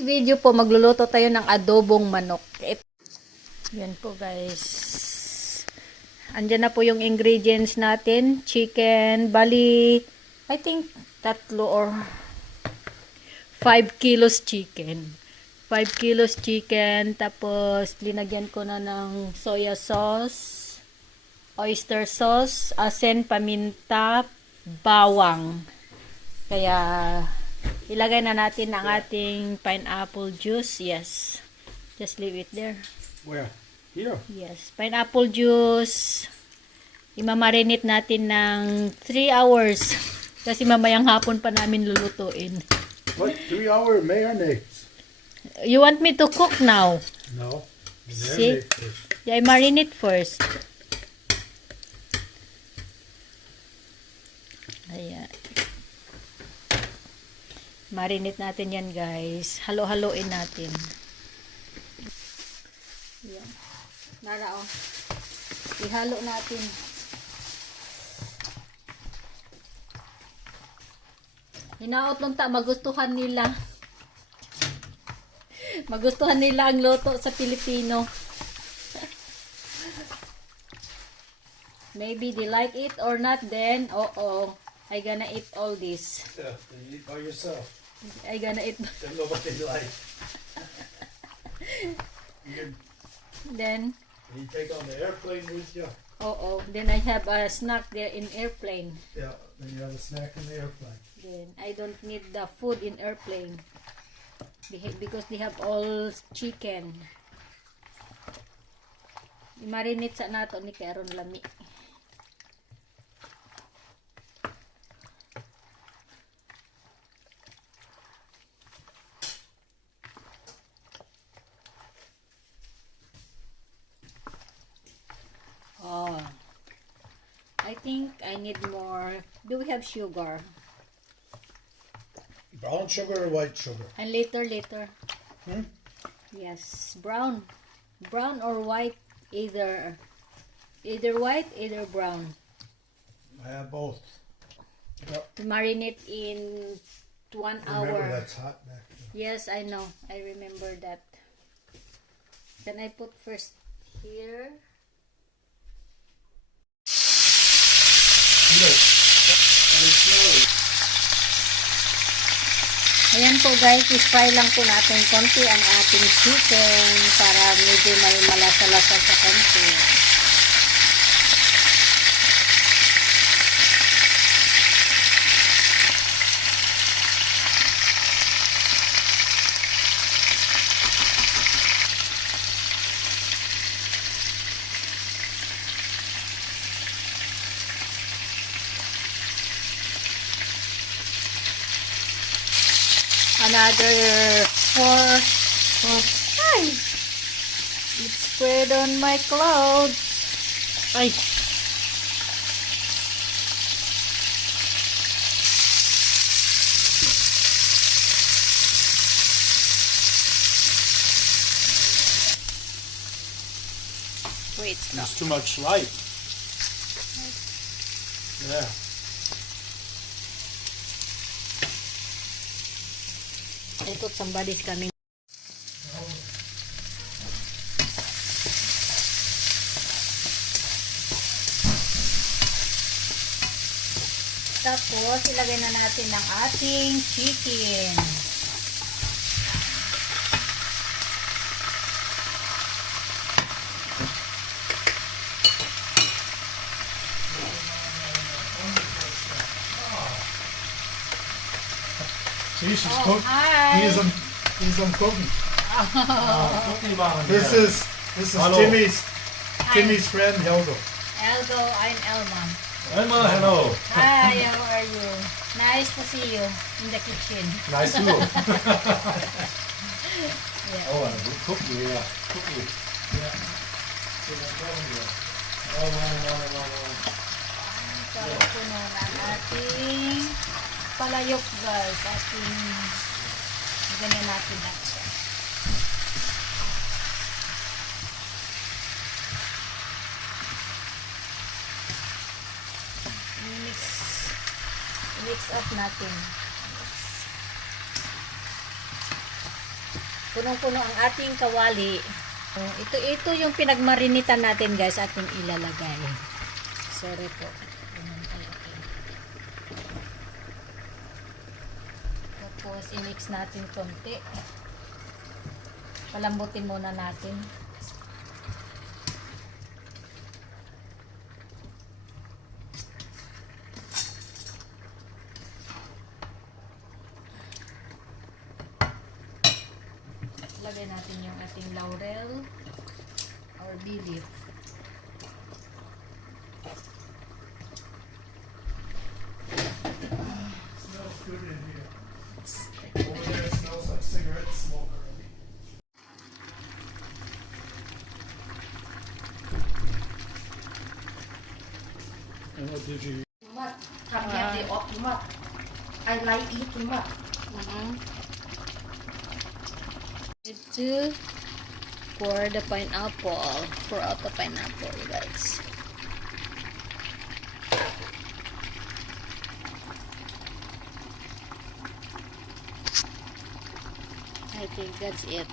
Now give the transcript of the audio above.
today's video po, magluluto tayo ng adobong manok. Yan po guys. Andyan na po yung ingredients natin. Chicken, bali, I think 3 or 5 kilos chicken. 5 kilos chicken. Tapos, linagyan ko na ng soya sauce, oyster sauce, asin, paminta, bawang. Kaya, ilagay na natin ang ating pineapple juice. Yes. Just leave it there. Where? Here? Yes. Pineapple juice. Imamarinate natin ng 3 hours. Kasi mamayang hapon pa namin lulutuin. What? 3-hour mayonnaise? You want me to cook now? No. See? Marinate first. Yeah, I marinate first. Ayan. Marinate natin yan, guys. Halo-haloin natin. Yan. Nara, oh. Ihalo natin. Hinaot nung magustuhan nila. Magustuhan nila ang luto sa Pilipino. Maybe they like it or not, then, I gonna eat all this. Yeah, you eat by yourself. I gonna eat. Don't know what they like. Then, You take on the airplane with you. Then I have a snack there in airplane. Yeah, then you have a snack in the airplane. Then I don't need the food in airplane. Because they have all chicken. I-marinate sa nato ni karon lami. I think I need more. Do we have sugar? Brown sugar or white sugar? And later. Hmm? Yes, brown. Brown or white, either white, either brown. I have both. Yep. Marinate in 1 hour. Remember, that's hot back there. Yes, I know. I remember that. Can I put first here? Ayan po guys, i-fry lang po natin konti ang ating chicken para medyo may malasa-lasa sa konti. Another 4. Ay! It spread on my clothes. Ay! Wait, stop. There's too much light. Yeah. I thought somebody's coming. Tapos, ilagay na natin ang ating chicken. See, she's cooking. Hi! He's on cooking. This Oh. is Hello. Timmy's friend Helgo. Elgo, I'm Elma. Elma, hello. Hi, how are you? Nice to see you in the kitchen. Nice to Yeah. Oh, and a good cookie, yeah. Cookie. Yeah. Oh, no. Puno ng ating palayok guys. Ganyan natin na siya. Mix up natin. punong-puno ang ating kawali. Ito yung pinagmarinitan natin guys, ating ilalagay. Sorry po. Ganun pala po. Tapos i-mix natin konti. Palambutin muna natin. Lagay natin yung ating laurel or bay leaf. Smells good in here. Over there it smells like cigarette smoke already. And what did you Too much. Come here, they off too much. I like eat too much. To pour the pineapple. Pour out the pineapple, guys. I think that's it.